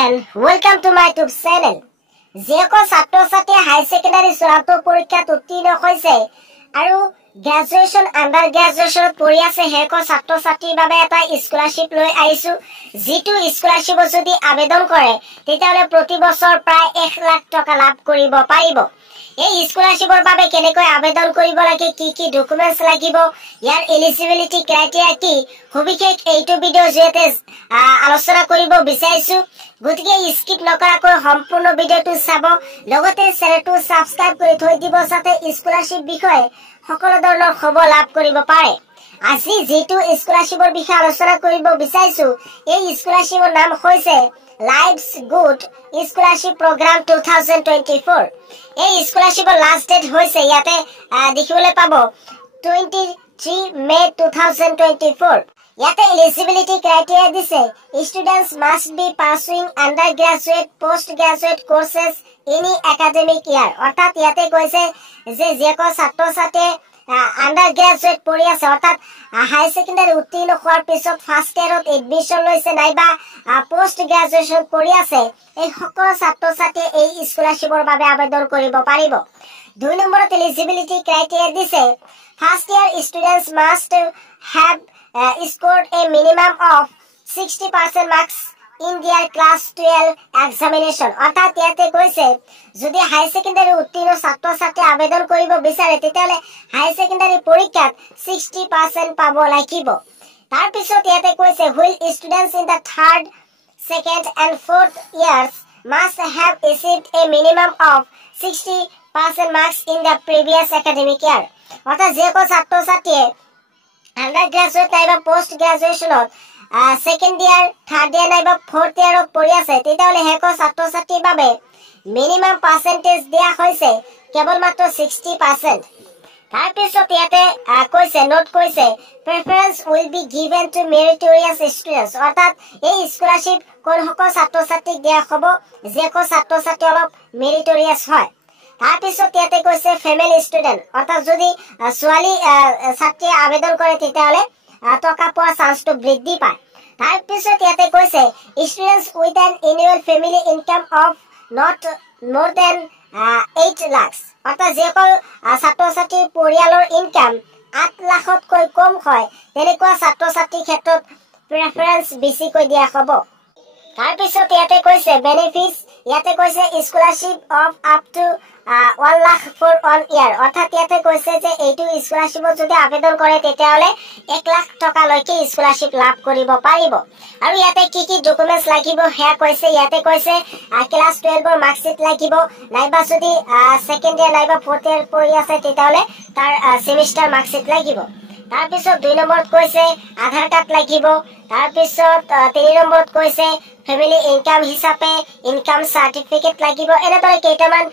and welcome to my YouTube channel. Jeko Satto Sati High Secondary Surato Porikha Tutino Hoise Aru Graduation Undergraduation Poriase Heko Satto Sati Babeta Scholarship Loi Aisu Zitu Scholarship Jodi Abedon Kore Tetale Proti Bosor Pray 1 lakh Taka Lab Koribo Paribo এই স্কলাৰশিপৰ বাবে কেনেকৈ আবেদন কৰিব লাগে কি documents লাগিব ইয়াৰ eligibility criteria কি হবিশেষ এইটো ভিডিও জেতে আলোচনা কৰিব বিচাৰিছো গতিকে স্কিপ নকৰাকৈ সম্পূৰ্ণ ভিডিওটো চাব লগতে চেনেলটো সাবস্ক্ৰাইব কৰি থৈ দিব যাতে স্কলাৰশিপ বিষয়ে সকলো ধৰণৰ খবৰ লাভ কৰিব পাৰে আজি যেটো স্কলাৰশিপৰ বিষয়ে আলোচনা কৰিব বিচাৰিছো এই স্কলাৰশিপৰ নাম হৈছে Life's Good Scholarship Program 2024 এই স্কলাৰশিপৰ লাস্ট ডেট হৈছে ইয়াতে দেখিবলৈ পাব 23 May 2024 ইয়াতে এলিজিবিলিটি ক্ৰাইটেৰিয়া দিছে students must be pursuing undergraduate postgraduate courses any academic year অৰ্থাৎ ইয়াতে কৈছে যে যেকো ছাত্ৰ ছাত্ৰীয়ে undergraduate পঢ়ি আছে অৰ্থাৎ হাই সেকেন্ডাৰী উত্তীৰ্ণ হোৱাৰ পিছত ফাৰ্স্ট ইয়াৰত এডমিশন লৈছে নাইবা পোষ্ট গ্ৰেজুৱেচন পঢ়ি আছে এই সকলো ছাত্ৰ ছাত্ৰী এই স্কলাৰশিপৰ বাবে আবেদন কৰিব পাৰিব দুই নম্বৰত এলিজিবিলিটি ক্ৰাইটেৰিয়া দিছে first year students must have scored a minimum of 60% marks in their class 12 examination অর্থাৎ ইয়াতে কৈছে যদি হাই সেকেন্ডাৰী উত্তীৰ্ণ ছাত্ৰ ছাত্ৰী আবেদন কৰিব বিচাৰে তেতিয়ালে হাই সেকেন্ডাৰী পৰীক্ষাত 60% পাব লাগিব তাৰ পিছত ইয়াতে কৈছে will students in the third second and fourth years must have received a minimum of 60% marks in the previous academic year অর্থাৎ যেকো ছাত্ৰ ছাত্ৰীয়ে undergraduate নাইবা post গ্ৰেজুৱেচনত second year third year নাইবা fourth year পঢ়ি আছে তেতিয়ালে হেকো ছাত্ৰ ছাত্ৰীৰ বাবে মিনিমাম পাৰ্সেন্টেজ দিয়া হৈছে কেৱল মাত্ৰ 60% তাৰ পিছত ইয়াতে কৈছে নোট কৈছে preference will be given to meritorious students অৰ্থাৎ এই স্কলাৰশিপ কোন সকল ছাত্ৰ ছাত্ৰীক দিয়া হ'ব যেকো ছাত্ৰ ছাত্ৰী অলপ মেৰিটৰিয়াছ হয় তাৰ পিছত ইয়াতে কৈছে ফিমেল ষ্টুডেন্ট অৰ্থাৎ যদি ছোৱালী ছাত্ৰী আবেদন কৰে তেতিয়ালে টকা পোৱা চান্সটো বৃদ্ধি পায় তাৰ পিছত ইয়াতে কৈছে students with an annual family income of not more than 8 lakhs অৰ্থাৎ যেকল ছাত্ৰ ছাত্ৰীৰ পৰিয়ালৰ ইনকাম 8 লাখতকৈ কম হয় তেনেকুৱা ছাত্ৰ ছাত্ৰীৰ ক্ষেত্ৰত প্ৰেফাৰেন্স বেছিকৈ দিয়া হ'ব তাৰ পিছত ইয়াতে কৈছে বেনিফিটস ইয়াতে কৈছে scholarship of up to 1 lakh for 1 year অৰ্থাৎ ইয়াতে কৈছে যে এইটো স্কলাৰশিপত যদি আবেদন কৰে তেতিয়ালে 1 লাখ টকা লৈকে স্কলাৰশিপ লাভ কৰিব পাৰিব আৰু ইয়াতে কি ডকুমেন্টস লাগিব হেয়া কৈছে ইয়াতে কৈছে ক্লাস 12 ৰ মাৰ্কশিট লাগিব নাইবা যদি সেকেন্ড ইয়াৰ নাইবা ফোৰ্থ ইয়াৰ পঢ়ি আছে তেতিয়ালে তাৰ সেমিস্টাৰ মাৰ্কশিট লাগিব তাৰ পিছত 2 নম্বৰত কৈছে আধাৰ কাৰ্ড লাগিব তাৰ পিছত 3 নম্বৰত কৈছে ফ্যামিলি ইনকাম হিচাপে ইনকাম সাৰ্টিফিকেট লাগিব এনেদৰে কেইটামান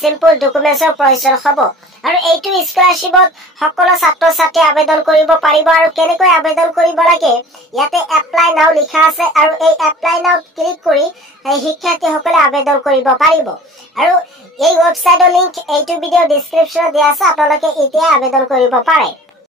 সিম্পল ডকুমেন্টছৰ প্ৰয়োজন হ'ব আৰু এইটো স্কলাৰশিপত সকলো ছাত্ৰ ছাত্ৰী আবেদন কৰিব পাৰিব আৰু কেনেকৈ আবেদন কৰিব লাগে ইয়াতে এপ্লাই নাও লিখা আছে আৰু এই এপ্লাই নাও ক্লিক কৰি শিক্ষাৰ্থীসকলে আবেদন কৰিব পাৰিব আৰু এই ৱেবছাইটৰ লিংক এইটো ভিডিও ডেসক্ৰিপচনত দিয়া আছে আপোনালোকে এতিয়া আবেদন কৰিব পাৰে